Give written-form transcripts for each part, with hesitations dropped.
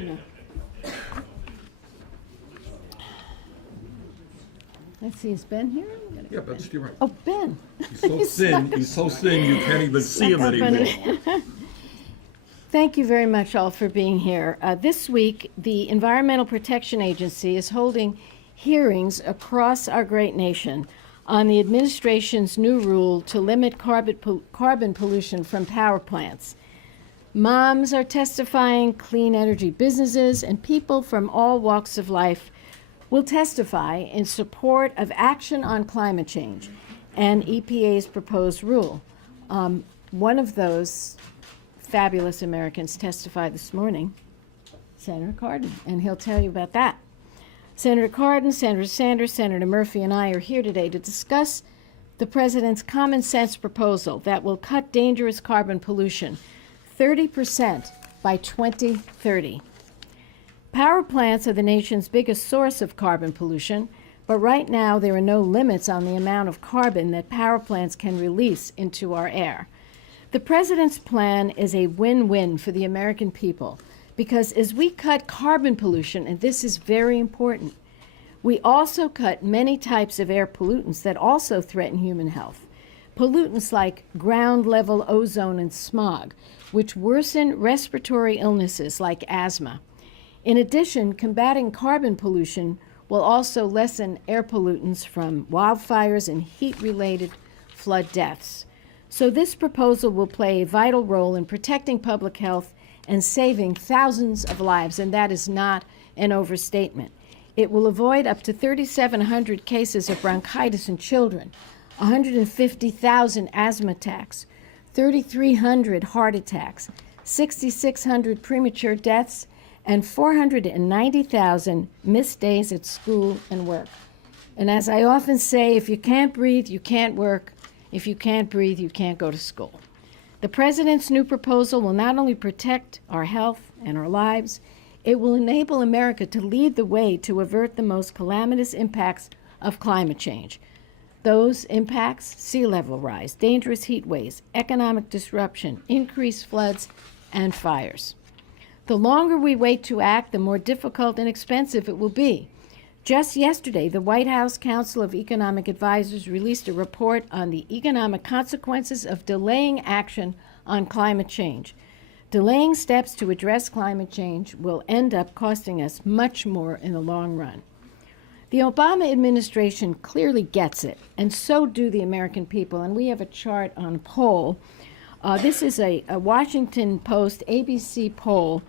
you know. Let's see, is Ben here? Yeah, but you're right. Oh, Ben. He's so thin you can't even see him anymore. Thank you very much all for being here. This week, the Environmental Protection Agency is holding hearings across our great nation on the administration's new rule to limit carbon pollution from power plants. Moms are testifying, clean energy businesses, and people from all walks of life will testify in support of action on climate change and EPA's proposed rule. One of those fabulous Americans testified this morning, Senator Cardin, and he'll tell you about that. Senator Cardin, Senator Sanders, Senator Murphy, and I are here today to discuss the President's common sense proposal that will cut dangerous carbon pollution 30% by 2030. Power plants are the nation's biggest source of carbon pollution, but right now there are no limits on the amount of carbon that power plants can release into our air. The President's plan is a win-win for the American people because as we cut carbon pollution, and this is very important, we also cut many types of air pollutants that also threaten human health. Pollutants like ground-level ozone and smog, which worsen respiratory illnesses like asthma. In addition, combating carbon pollution will also lessen air pollutants from wildfires and heat-related flood deaths. So this proposal will play a vital role in protecting public health and saving thousands of lives, and that is not an overstatement. It will avoid up to 3,700 cases of bronchitis in children, 150,000 asthma attacks, 3,300 heart attacks, 6,600 premature deaths, and 490,000 missed days at school and work. And as I often say, if you can't breathe, you can't work. If you can't breathe, you can't go to school. The President's new proposal will not only protect our health and our lives, it will enable America to lead the way to avert the most calamitous impacts of climate change. Those impacts: sea level rise, dangerous heat waves, economic disruption, increased floods, and fires. The longer we wait to act, the more difficult and expensive it will be. Just yesterday, the White House Council of Economic Advisors released a report on the economic consequences of delaying action on climate change. Delaying steps to address climate change will end up costing us much more in the long run. The Obama administration clearly gets it, and so do the American people, and we have a chart on a poll. This is a Washington Post ABC poll.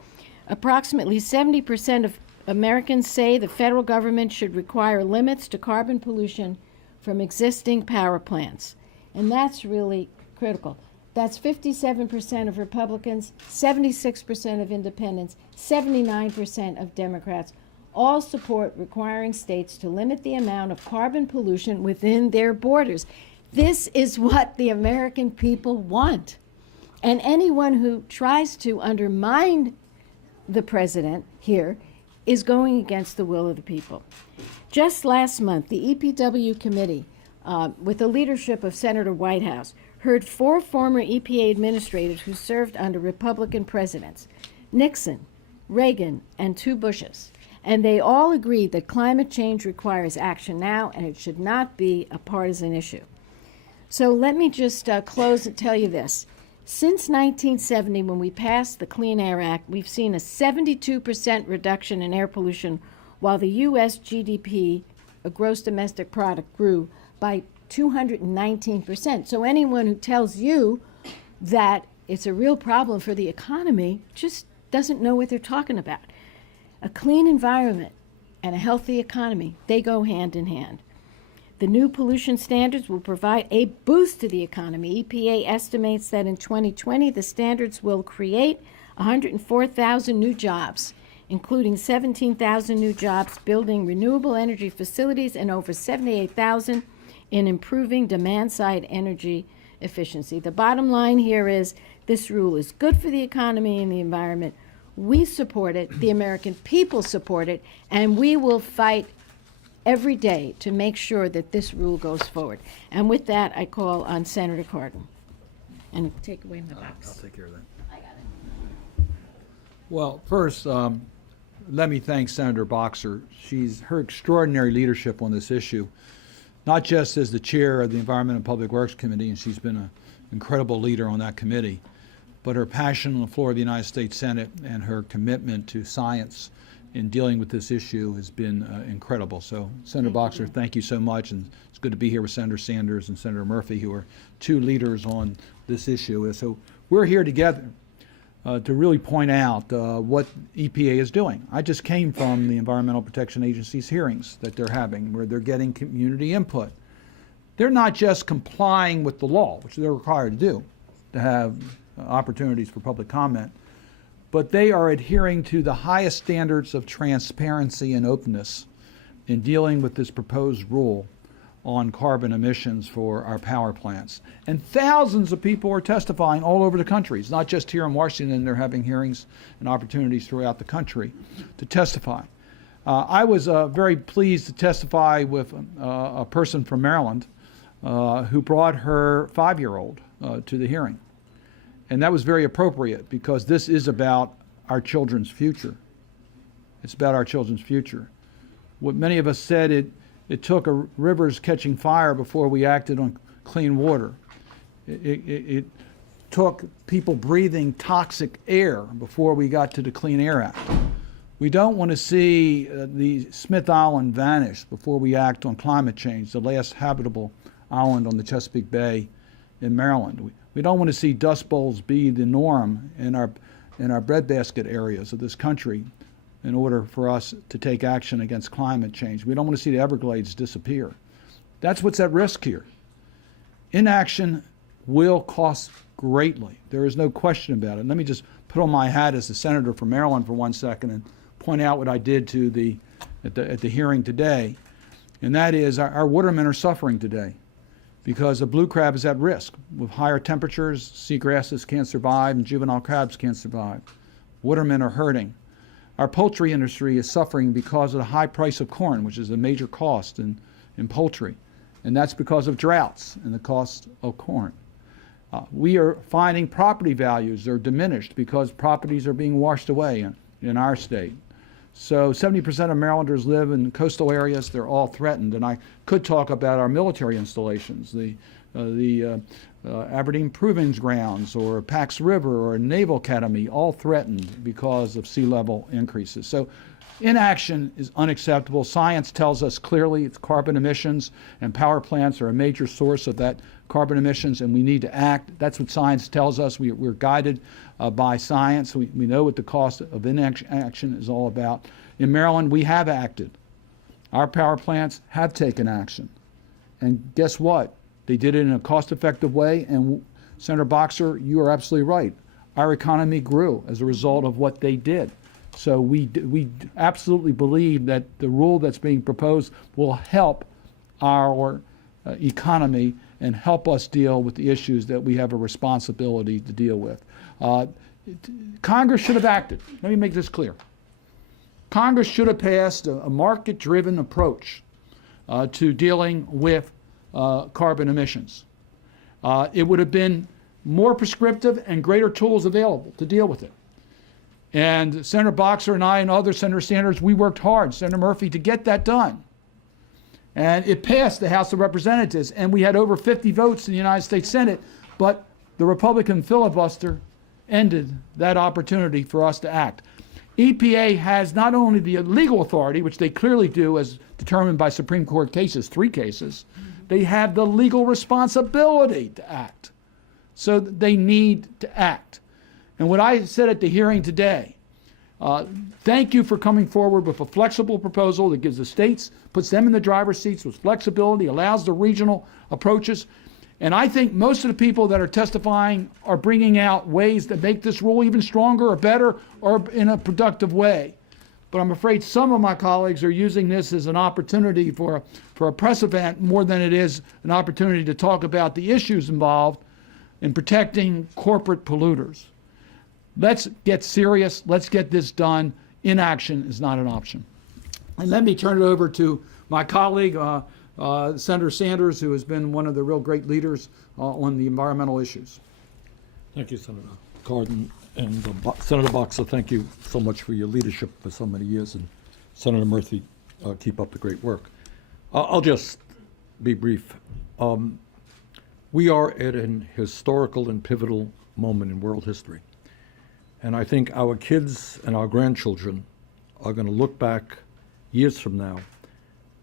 Approximately 70% of Americans say the federal government should require limits to carbon pollution from existing power plants. And that's really critical. That's 57% of Republicans, 76% of independents, 79% of Democrats. All support requiring states to limit the amount of carbon pollution within their borders. This is what the American people want. And anyone who tries to undermine the President here is going against the will of the people. Just last month, the EPW committee, with the leadership of Senator Whitehouse, heard 4 former EPA administrators who served under Republican presidents, Nixon, Reagan, and 2 Bushes. And they all agreed that climate change requires action now, and it should not be a partisan issue. So let me just close and tell you this. Since 1970, when we passed the Clean Air Act, we've seen a 72% reduction in air pollution, while the U.S. GDP, a gross domestic product, grew by 219%. So anyone who tells you that it's a real problem for the economy just doesn't know what they're talking about. A clean environment and a healthy economy, they go hand in hand. The new pollution standards will provide a boost to the economy. EPA estimates that in 2020, the standards will create 104,000 new jobs, including 17,000 new jobs building renewable energy facilities and over 78,000 in improving demand-side energy efficiency. The bottom line here is this rule is good for the economy and the environment. We support it, the American people support it, and we will fight every day to make sure that this rule goes forward. And with that, I call on Senator Cardin. And take away my box. I'll take care of that. I got it. Well, first, let me thank Senator Boxer. Her extraordinary leadership on this issue, not just as the chair of the Environment and Public Works Committee, and she's been an incredible leader on that committee, but her passion on the floor of the United States Senate and her commitment to science in dealing with this issue has been incredible. So, Senator Boxer, thank you so much, and it's good to be here with Senator Sanders and Senator Murphy, who are two leaders on this issue. So we're here together to really point out what EPA is doing. I just came from the Environmental Protection Agency's hearings that they're having, where they're getting community input. They're not just complying with the law, which they're required to do, to have opportunities for public comment, but they are adhering to the highest standards of transparency and openness in dealing with this proposed rule on carbon emissions for our power plants. And thousands of people are testifying all over the country. It's not just here in Washington. They're having hearings and opportunities throughout the country to testify. I was very pleased to testify with a person from Maryland who brought her 5-year-old to the hearing. And that was very appropriate, because this is about our children's future. It's about our children's future. What many of us said, it took rivers catching fire before we acted on clean water. It took people breathing toxic air before we got to the Clean Air Act. We don't want to see the Smith Island vanish before we act on climate change, the last habitable island on the Chesapeake Bay in Maryland. We don't want to see dust bowls be the norm in our breadbasket areas of this country in order for us to take action against climate change. We don't want to see the Everglades disappear. That's what's at risk here. Inaction will cost greatly. There is no question about it. Let me just put on my hat as the senator from Maryland for 1 second and point out what I did at the hearing today. And that is, our watermen are suffering today, because the blue crab is at risk. With higher temperatures, seagrasses can't survive and juvenile crabs can't survive. Watermen are hurting. Our poultry industry is suffering because of the high price of corn, which is a major cost in poultry. And that's because of droughts and the cost of corn. We are finding property values are diminished because properties are being washed away in our state. So 70% of Marylanders live in coastal areas. They're all threatened. And I could talk about our military installations, the Aberdeen Proving Grounds or Pax River or Naval Academy, all threatened because of sea level increases. So inaction is unacceptable. Science tells us clearly it's carbon emissions, and power plants are a major source of that carbon emissions, and we need to act. That's what science tells us. We're guided by science. We know what the cost of inaction is all about. In Maryland, we have acted. Our power plants have taken action. And guess what? They did it in a cost-effective way, and Senator Boxer, you are absolutely right. Our economy grew as a result of what they did. So we absolutely believe that the rule that's being proposed will help our economy and help us deal with the issues that we have a responsibility to deal with. Congress should have acted. Let me make this clear. Congress should have passed a market-driven approach to dealing with carbon emissions. It would have been more prescriptive and greater tools available to deal with it. And Senator Boxer and I and other Senator Sanders, we worked hard, Senator Murphy, to get that done. And it passed the House of Representatives, and we had over 50 votes in the United States Senate, but the Republican filibuster ended that opportunity for us to act. EPA has not only the legal authority, which they clearly do as determined by Supreme Court cases, 3 cases, they have the legal responsibility to act. So they need to act. And what I said at the hearing today, thank you for coming forward with a flexible proposal that gives the states, puts them in the driver's seats with flexibility, allows the regional approaches. And I think most of the people that are testifying are bringing out ways that make this rule even stronger or better or in a productive way. But I'm afraid some of my colleagues are using this as an opportunity for a press event more than it is an opportunity to talk about the issues involved in protecting corporate polluters. Let's get serious. Let's get this done. Inaction is not an option. And let me turn it over to my colleague, Senator Sanders, who has been one of the real great leaders on the environmental issues. Thank you, Senator Cardin. And Senator Boxer, thank you so much for your leadership for so many years. And Senator Murphy, keep up the great work. I'll just be brief. We are at an historical and pivotal moment in world history. And I think our kids and our grandchildren are going to look back years from now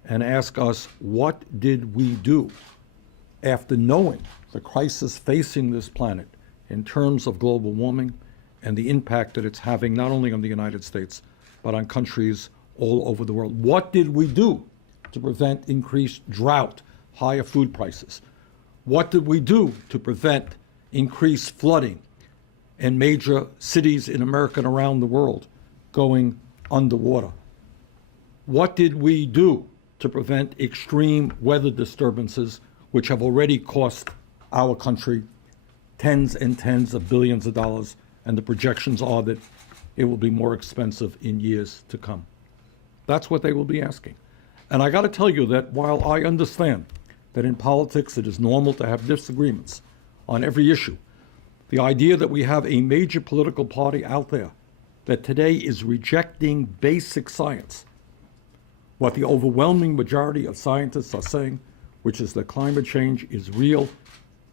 and ask us, what did we do after knowing the crisis facing this planet in terms of global warming and the impact that it's having not only on the United States, but on countries all over the world? What did we do to prevent increased drought, higher food prices? What did we do to prevent increased flooding and major cities in America and around the world going underwater? What did we do to prevent extreme weather disturbances, which have already cost our country tens and tens of billions of dollars, and the projections are that it will be more expensive in years to come? That's what they will be asking. And I got to tell you that while I understand that in politics it is normal to have disagreements on every issue, the idea that we have a major political party out there that today is rejecting basic science, what the overwhelming majority of scientists are saying, which is that climate change is real,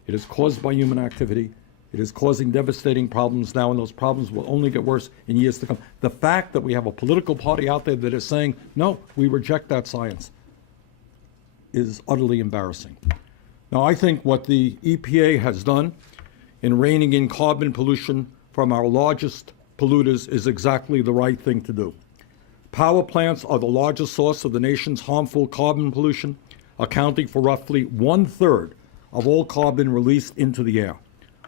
it is caused by human activity, it is causing devastating problems now, and those problems will only get worse in years to come. The fact that we have a political party out there that is saying, no, we reject that science, is utterly embarrassing. Now, I think what the EPA has done in reining in carbon pollution from our largest polluters is exactly the right thing to do. Power plants are the largest source of the nation's harmful carbon pollution, accounting for roughly 1/3 of all carbon released into the air.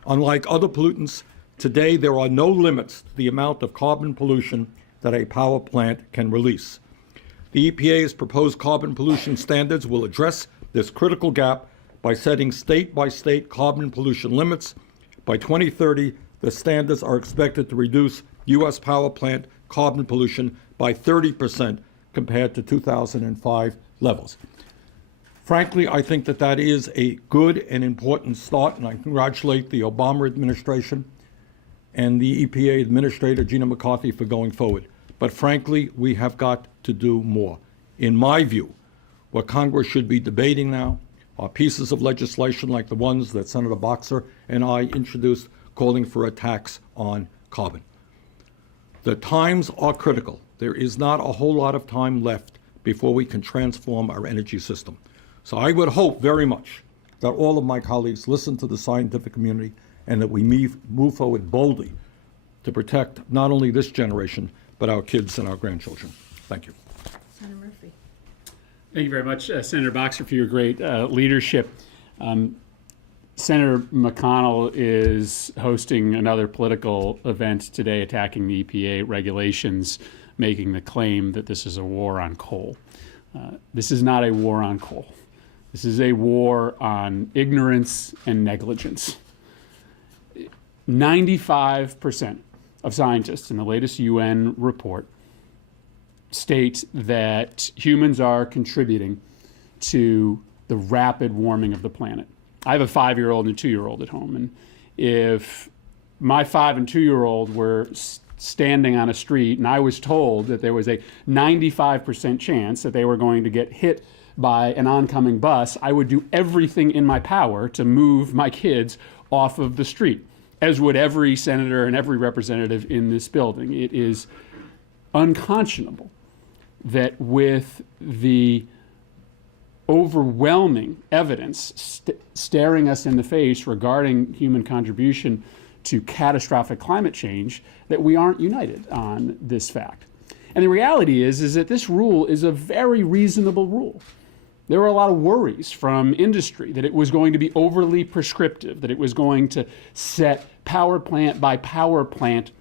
Unlike other pollutants, today there are no limits to the amount of carbon pollution that a power plant can release. The EPA's proposed carbon pollution standards will address this critical gap by setting state-by-state carbon pollution limits. By 2030, the standards are expected to reduce U.S. power plant carbon pollution by 30% compared to 2005 levels. Frankly, I think that that is a good and important start, and I congratulate the Obama administration and the EPA Administrator, Gina McCarthy, for going forward. But frankly, we have got to do more. In my view, what Congress should be debating now are pieces of legislation like the ones that Senator Boxer and I introduced, calling for a tax on carbon. The times are critical. There is not a whole lot of time left before we can transform our energy system. So I would hope very much that all of my colleagues listen to the scientific community and that we move forward boldly to protect not only this generation, but our kids and our grandchildren. Thank you. Senator Murphy. Thank you very much, Senator Boxer, for your great leadership. Senator McConnell is hosting another political event today attacking the EPA regulations, making the claim that this is a war on coal. This is not a war on coal. This is a war on ignorance and negligence. 95% of scientists in the latest UN report state that humans are contributing to the rapid warming of the planet. I have a 5-year-old and a 2-year-old at home, and if my 5 and 2-year-old were standing on a street and I was told that there was a 95% chance that they were going to get hit by an oncoming bus, I would do everything in my power to move my kids off of the street, as would every senator and every representative in this building. It is unconscionable that with the overwhelming evidence staring us in the face regarding human contribution to catastrophic climate change, that we aren't united on this fact. And the reality is that this rule is a very reasonable rule. There were a lot of worries from industry that it was going to be overly prescriptive, that it was going to set power plant by power plant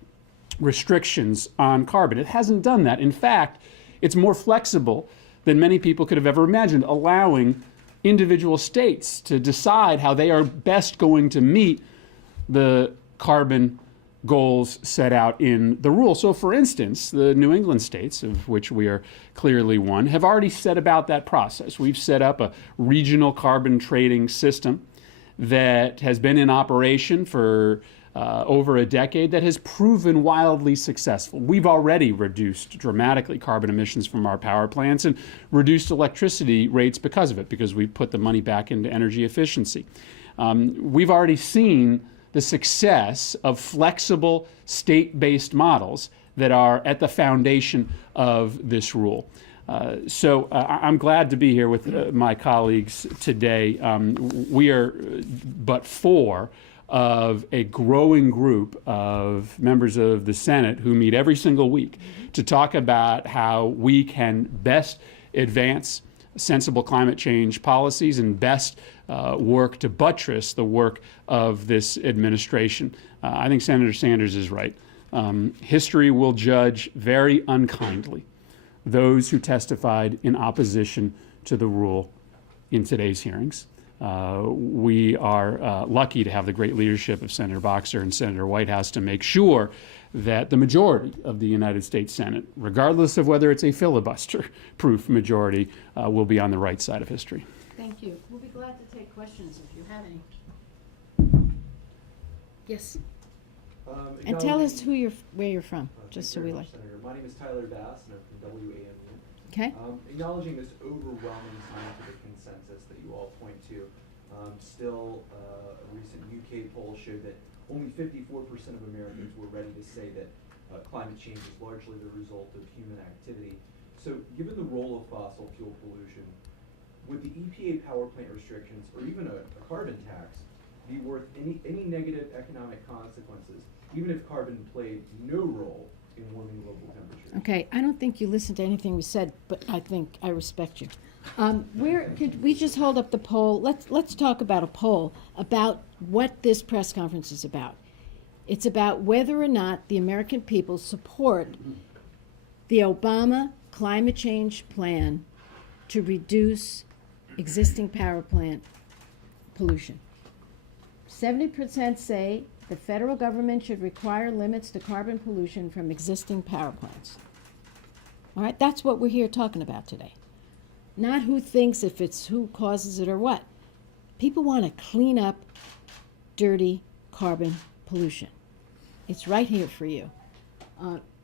restrictions on carbon. It hasn't done that. In fact, it's more flexible than many people could have ever imagined, allowing individual states to decide how they are best going to meet the carbon goals set out in the rule. So, for instance, the New England states, of which we are clearly one, have already set about that process. We've set up a regional carbon trading system that has been in operation for over a decade that has proven wildly successful. We've already reduced dramatically carbon emissions from our power plants and reduced electricity rates because of it, because we put the money back into energy efficiency. We've already seen the success of flexible state-based models that are at the foundation of this rule. So I'm glad to be here with my colleagues today. We are but four of a growing group of members of the Senate who meet every single week to talk about how we can best advance sensible climate change policies and best work to buttress the work of this administration. I think Senator Sanders is right. History will judge very unkindly those who testified in opposition to the rule in today's hearings. We are lucky to have the great leadership of Senator Boxer and Senator Whitehouse to make sure that the majority of the United States Senate, regardless of whether it's a filibuster-proof majority, will be on the right side of history. Thank you. We'll be glad to take questions if you have any. Yes. And tell us where you're from, just so we like. Senator. My name is Tyler Bass, and I'm from WAMU. Okay. Acknowledging this overwhelming scientific consensus that you all point to, still a recent UK poll showed that only 54% of Americans were ready to say that climate change is largely the result of human activity. So given the role of fossil fuel pollution, would the EPA power plant restrictions, or even a carbon tax, be worth any negative economic consequences, even if carbon played no role in warming global temperatures? Okay, I don't think you listened to anything we said, but I think I respect you. Could we just hold up the poll? Let's talk about a poll about what this press conference is about. It's about whether or not the American people support the Obama climate change plan to reduce existing power plant pollution. 70% say the federal government should require limits to carbon pollution from existing power plants. All right, that's what we're here talking about today. Not who thinks, if it's who causes it or what. People want to clean up dirty carbon pollution. It's right here for you.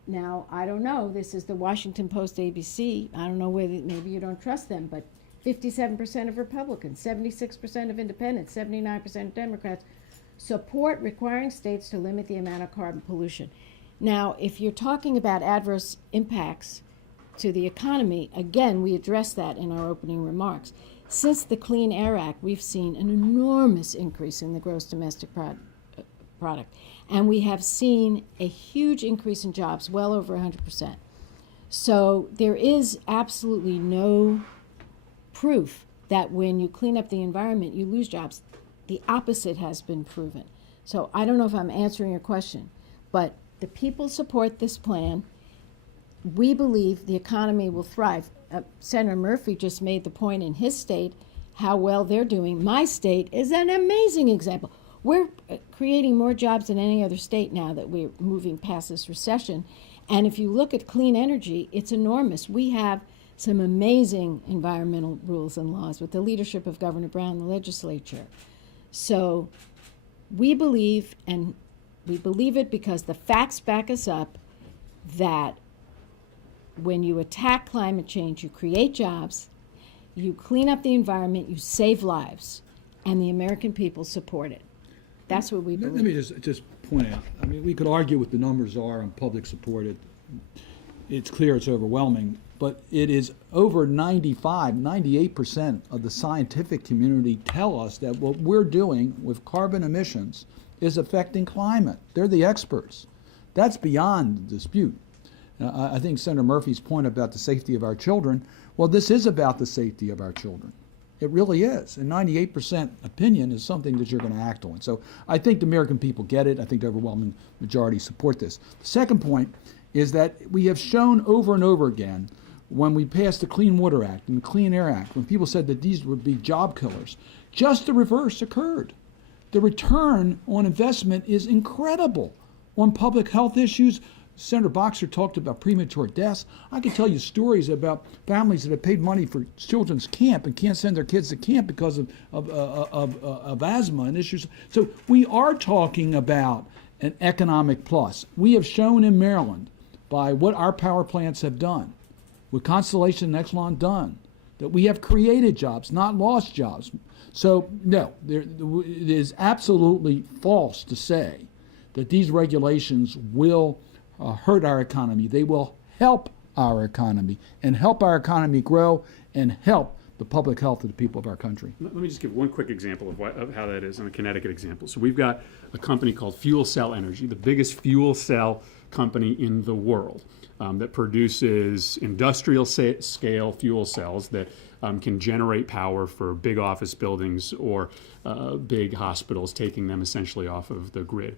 Now, I don't know, this is the Washington Post ABC. I don't know whether, maybe you don't trust them, but 57% of Republicans, 76% of independents, 79% of Democrats support requiring states to limit the amount of carbon pollution. Now, if you're talking about adverse impacts to the economy, again, we addressed that in our opening remarks. Since the Clean Air Act, we've seen an enormous increase in the gross domestic product. And we have seen a huge increase in jobs, well over 100%. So there is absolutely no proof that when you clean up the environment, you lose jobs. The opposite has been proven. So I don't know if I'm answering your question, but the people support this plan. We believe the economy will thrive. Senator Murphy just made the point in his state how well they're doing. My state is an amazing example. We're creating more jobs than any other state now that we're moving past this recession. And if you look at clean energy, it's enormous. We have some amazing environmental rules and laws with the leadership of Governor Brown, the legislature. So we believe, and we believe it because the facts back us up, that when you attack climate change, you create jobs, you clean up the environment, you save lives, and the American people support it. That's what we believe. Let me just point out, I mean, we could argue what the numbers are on public support. It's clear it's overwhelming, but it is over 98% of the scientific community tell us that what we're doing with carbon emissions is affecting climate. They're the experts. That's beyond dispute. I think Senator Murphy's point about the safety of our children, well, this is about the safety of our children. It really is. And 98% opinion is something that you're going to act on. So I think the American people get it. I think the overwhelming majority support this. The second point is that we have shown over and over again, when we passed the Clean Water Act and the Clean Air Act, when people said that these would be job killers, just the reverse occurred. The return on investment is incredible on public health issues. Senator Boxer talked about premature deaths. I can tell you stories about families that have paid money for children's camp and can't send their kids to camp because of asthma and issues. So we are talking about an economic plus. We have shown in Maryland by what our power plants have done, what Constellation and Exelon done, that we have created jobs, not lost jobs. So no, it is absolutely false to say that these regulations will hurt our economy. They will help our economy and help our economy grow and help the public health of the people of our country. Let me just give one quick example of how that is, and a Connecticut example. So we've got a company called Fuel Cell Energy, the biggest fuel cell company in the world, that produces industrial scale fuel cells that can generate power for big office buildings or big hospitals, taking them essentially off of the grid.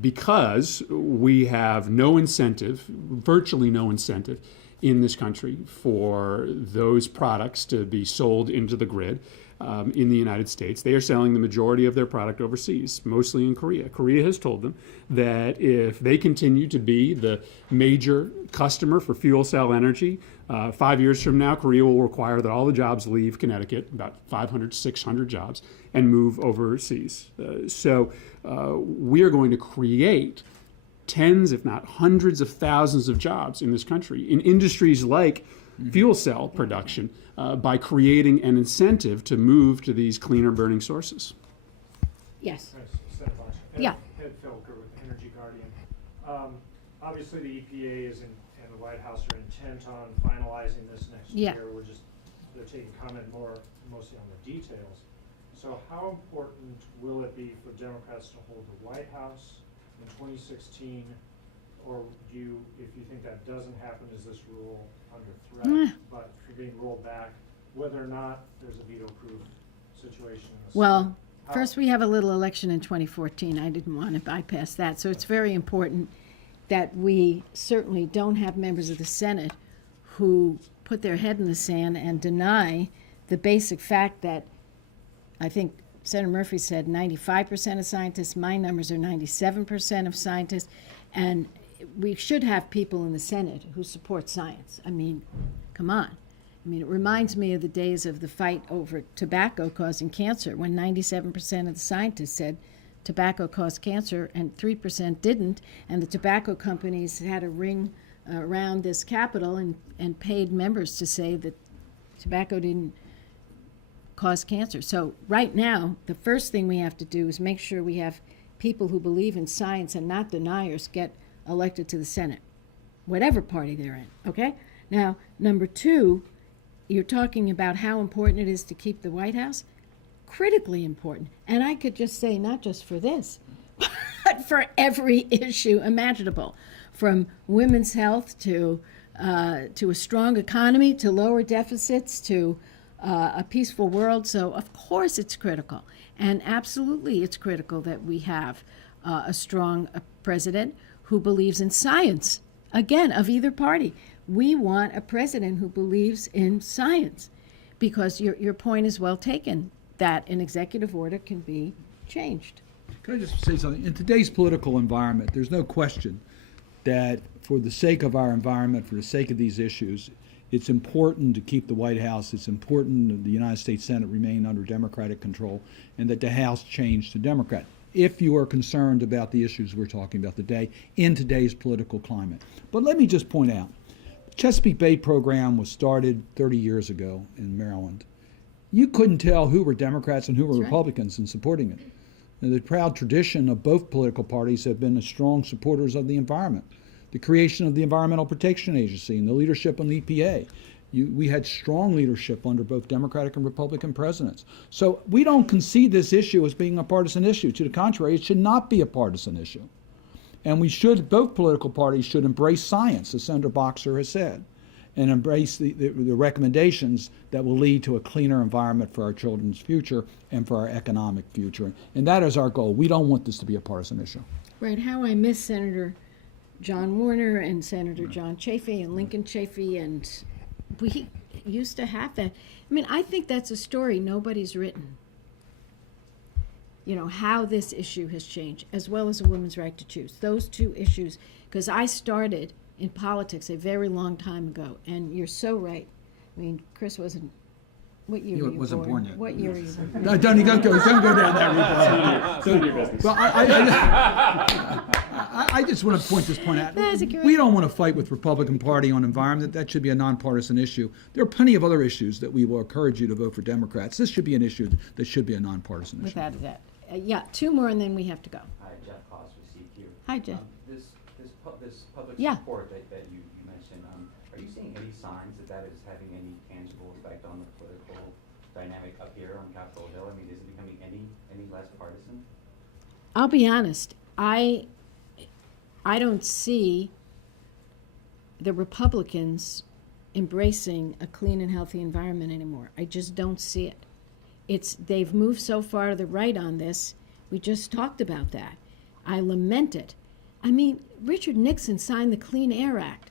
Because we have no incentive, virtually no incentive, in this country for those products to be sold into the grid in the United States. They are selling the majority of their product overseas, mostly in Korea. Korea has told them that if they continue to be the major customer for fuel cell energy, 5 years from now, Korea will require that all the jobs leave Connecticut, about 500, 600 jobs, and move overseas. So we are going to create tens, if not hundreds of thousands of jobs in this country in industries like fuel cell production by creating an incentive to move to these cleaner burning sources. Yes. Yeah. Yeah. Ed Felker with Energy Guardian. Obviously, the EPA and the White House are intent on finalizing this next Yeah. year. They're taking comment mostly on the details. So how important will it be for Democrats to hold the White House in 2016, or if you think that doesn't happen, is this rule under threat, but for being rolled back, whether or not there's a veto-proof situation in the Well, Senate? first we have a little election in 2014. I didn't want to bypass that. So it's very important that we certainly don't have members of the Senate who put their head in the sand and deny the basic fact that I think Senator Murphy said 95% of scientists. My numbers are 97% of scientists. And we should have people in the Senate who support science. I mean, come on. I mean, it reminds me of the days of the fight over tobacco causing cancer, when 97% of the scientists said tobacco caused cancer and 3% didn't, and the tobacco companies had a ring around this Capitol and paid members to say that tobacco didn't cause cancer. So right now, the first thing we have to do is make sure we have people who believe in science and not deniers get elected to the Senate, whatever party they're in, okay? Now, number two, you're talking about how important it is to keep the White House. Critically important. And I could just say, not just for this, but for every issue imaginable, from women's health to a strong economy, to lower deficits, to a peaceful world. So of course it's critical, and absolutely it's critical that we have a strong president who believes in science, again, of either party. We want a president who believes in science, because your point is well taken, that an executive order can be changed. Can I just say something? In today's political environment, there's no question that for the sake of our environment, for the sake of these issues, it's important to keep the White House, it's important that the United States Senate remain under Democratic control, and that the House change to Democrat, if you are concerned about the issues we're talking about today in today's political climate. But let me just point out, the Chesapeake Bay program was started 30 years ago in Maryland. You couldn't tell who were Democrats and who were That's right. Republicans in supporting it. And the proud tradition of both political parties have been strong supporters of the environment. The creation of the Environmental Protection Agency and the leadership on the EPA. We had strong leadership under both Democratic and Republican presidents. So we don't concede this issue as being a partisan issue. To the contrary, it should not be a partisan issue. And both political parties should embrace science, as Senator Boxer has said, and embrace the recommendations that will lead to a cleaner environment for our children's future and for our economic future. And that is our goal. We don't want this to be a partisan issue. Right, how I miss Senator John Warner and Senator John Chafee and Lincoln Chafee, and we used to have that. I mean, I think that's a story nobody's written. You know, how this issue has changed, as well as a woman's right to choose. Those two issues, because I started in politics a very long time ago, and you're so right. I mean, Chris wasn't. What year He were you wasn't born yet. What year were you born? No, don't go down that route. It's none of your business. Well, I just want to point out. That's a great- We don't want to fight with Republican Party on environment. That should be a nonpartisan issue. There are plenty of other issues that we will encourage you to vote for Democrats. This should be an issue that should be a nonpartisan issue. Without a doubt. Yeah, two more and then we have to go. Hi, Jeff Koss with CQ. Hi, Jeff. This public Yeah. support that you mentioned, are you seeing any signs that that is having any tangible effect on the political dynamic up here on Capitol Hill? I mean, is it becoming any less partisan? I'll be honest, I don't see the Republicans embracing a clean and healthy environment anymore. I just don't see it. They've moved so far to the right on this. We just talked about that. I lament it. I mean, Richard Nixon signed the Clean Air Act.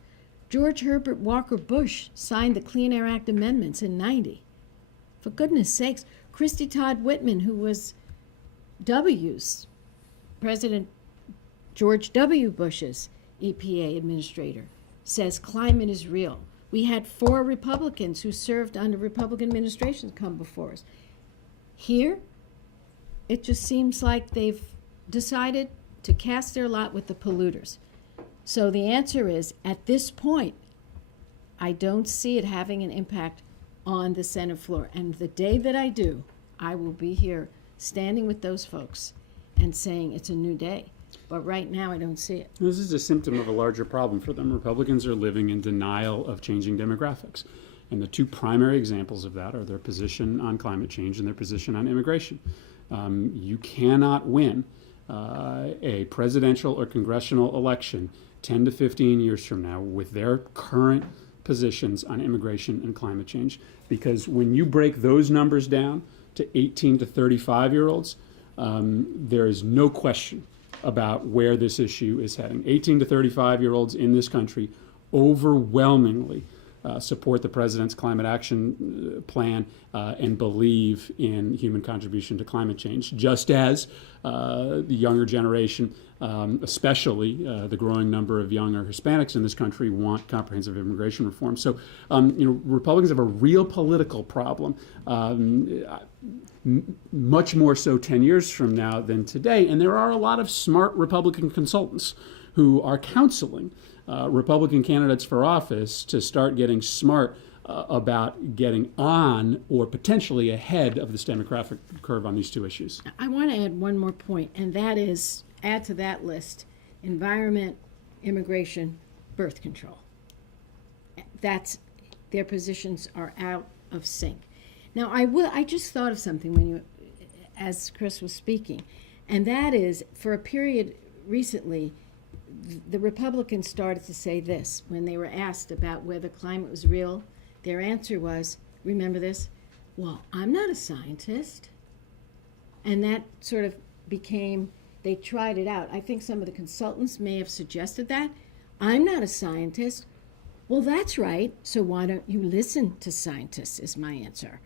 George Herbert Walker Bush signed the Clean Air Act amendments in '90. For goodness sakes, Christy Todd Whitman, who was President George W. Bush's EPA administrator, says climate is real. We had 4 Republicans who served under Republican administrations come before us. Here, it just seems like they've decided to cast their lot with the polluters. So the answer is, at this point, I don't see it having an impact on the Senate floor. And the day that I do, I will be here standing with those folks and saying it's a new day. But right now, I don't see it. This is a symptom of a larger problem for them. Republicans are living in denial of changing demographics. And the 2 primary examples of that are their position on climate change and their position on immigration. You cannot win a presidential or congressional election 10 to 15 years from now with their current positions on immigration and climate change. Because when you break those numbers down to 18 to 35-year-olds, there is no question about where this issue is heading. 18 to 35-year-olds in this country overwhelmingly support the president's climate action plan and believe in human contribution to climate change, just as the younger generation, especially the growing number of younger Hispanics in this country, want comprehensive immigration reform. So, Republicans have a real political problem, much more so 10 years from now than today. And there are a lot of smart Republican consultants who are counseling Republican candidates for office to start getting smart about getting on or potentially ahead of this demographic curve on these 2 issues. I want to add one more point, and that is, add to that list, environment, immigration, birth control. Their positions are out of sync. Now, I just thought of something as Chris was speaking, and that is, for a period recently, the Republicans started to say this when they were asked about whether climate was real. Their answer was, remember this? Well, I'm not a scientist. And that sort of became, they tried it out. I think some of the consultants may have suggested that. I'm not a scientist. Well, that's right. So why don't you listen to scientists, is my answer.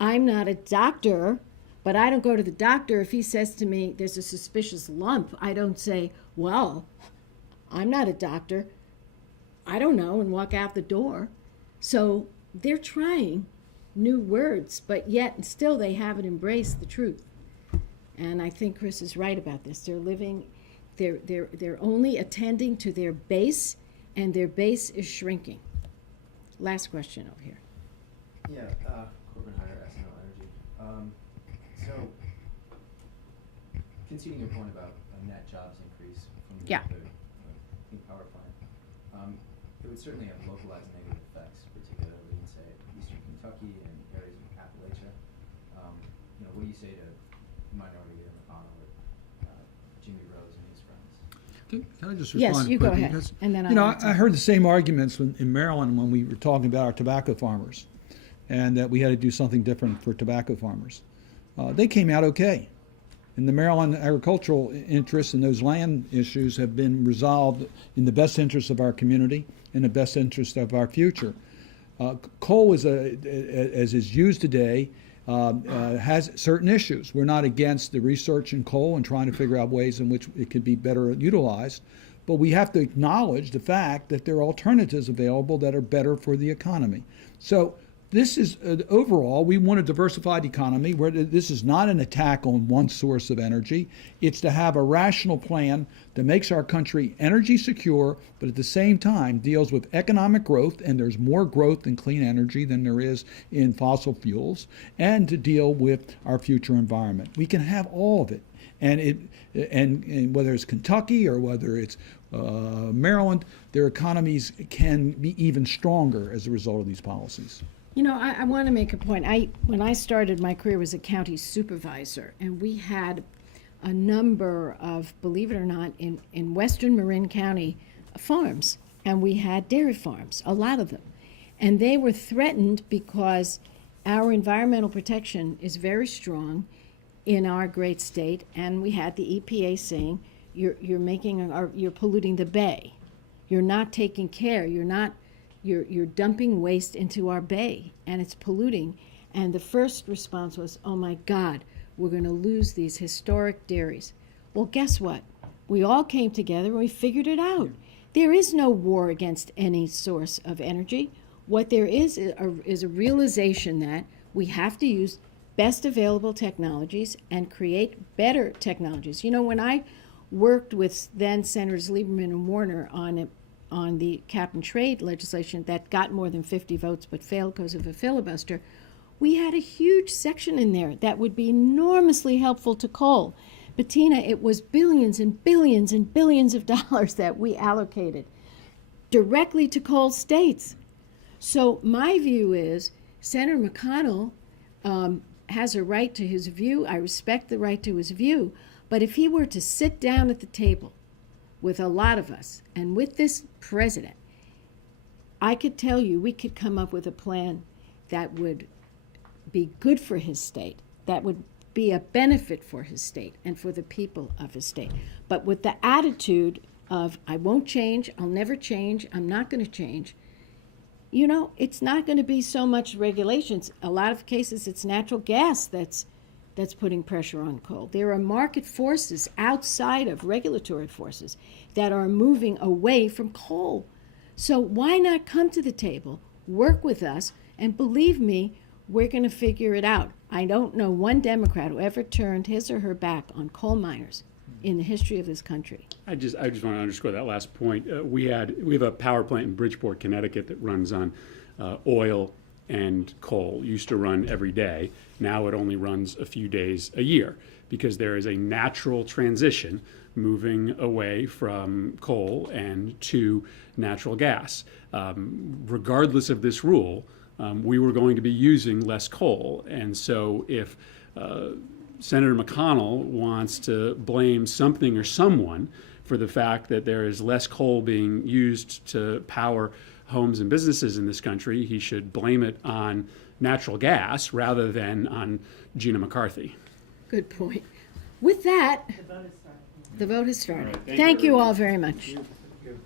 I'm not a doctor, but I don't go to the doctor if he says to me there's a suspicious lump. I don't say, well, I'm not a doctor. I don't know, and walk out the door. So they're trying new words, but yet still they haven't embraced the truth. And I think Chris is right about this. They're only attending to their base, and their base is shrinking. Last question over here. Yeah, Corbin Hyder, SNL Energy. So, conceding your point about a net jobs increase from the Clean Power Plant, it would certainly have localized negative effects, particularly in, say, eastern Kentucky and areas of Appalachia. What do you say to Minority Leader McConnell or Jimmy Rose and his friends? Can I just Yes, respond? you go quickly? ahead, Because, and then I I'll heard the same arguments in Maryland when we were talking about our tobacco farmers, and that we had to do something different for tobacco farmers. They came out okay. And the Maryland agricultural interests and those land issues have been resolved in the best interest of our community and the best interest of our future. Coal, as is used today, has certain issues. We're not against the research in coal and trying to figure out ways in which it could be better utilized, but we have to acknowledge the fact that there are alternatives available that are better for the economy. So this is overall, we want a diversified economy where this is not an attack on one source of energy. It's to have a rational plan that makes our country energy secure, but at the same time deals with economic growth, and there's more growth in clean energy than there is in fossil fuels, and to deal with our future environment. We can have all of it. And whether it's Kentucky or whether it's Maryland, their economies can be even stronger as a result of these policies. You know, I want to make a point. When I started my career as a county supervisor, and we had a number of, believe it or not, in western Marin County farms, and we had dairy farms, a lot of them. And they were threatened because our environmental protection is very strong in our great state, and we had the EPA saying, you're polluting the bay. You're not taking care. You're dumping waste into our bay, and it's polluting. And the first response was, oh my God, we're going to lose these historic dairies. Well, guess what? We all came together and we figured it out. There is no war against any source of energy. What there is a realization that we have to use best available technologies and create better technologies. You know, when I worked with then Senators Lieberman and Warner on the cap and trade legislation that got more than 50 votes but failed because of a filibuster, we had a huge section in there that would be enormously helpful to coal. Bettina, it was billions and billions and billions of dollars that we allocated directly to coal states. So my view is Senator McConnell has a right to his view. I respect the right to his view. But if he were to sit down at the table with a lot of us and with this president, I could tell you we could come up with a plan that would be good for his state, that would be a benefit for his state and for the people of his state. But with the attitude of, I won't change, I'll never change, I'm not going to change, you know, it's not going to be so much regulations. A lot of cases, it's natural gas that's putting pressure on coal. There are market forces outside of regulatory forces that are moving away from coal. So why not come to the table, work with us, and believe me, we're going to figure it out. I don't know one Democrat who ever turned his or her back on coal miners in the history of this country. I just want to underscore that last point. We have a power plant in Bridgeport, Connecticut that runs on oil and coal. Used to run every day. Now it only runs a few days a year because there is a natural transition moving away from coal and to natural gas. Regardless of this rule, we were going to be using less coal. And so if Senator McConnell wants to blame something or someone for the fact that there is less coal being used to power homes and businesses in this country, he should blame it on natural gas rather than on Gina McCarthy. Good point. With that, the vote has started. Thank you all very much. Thank you.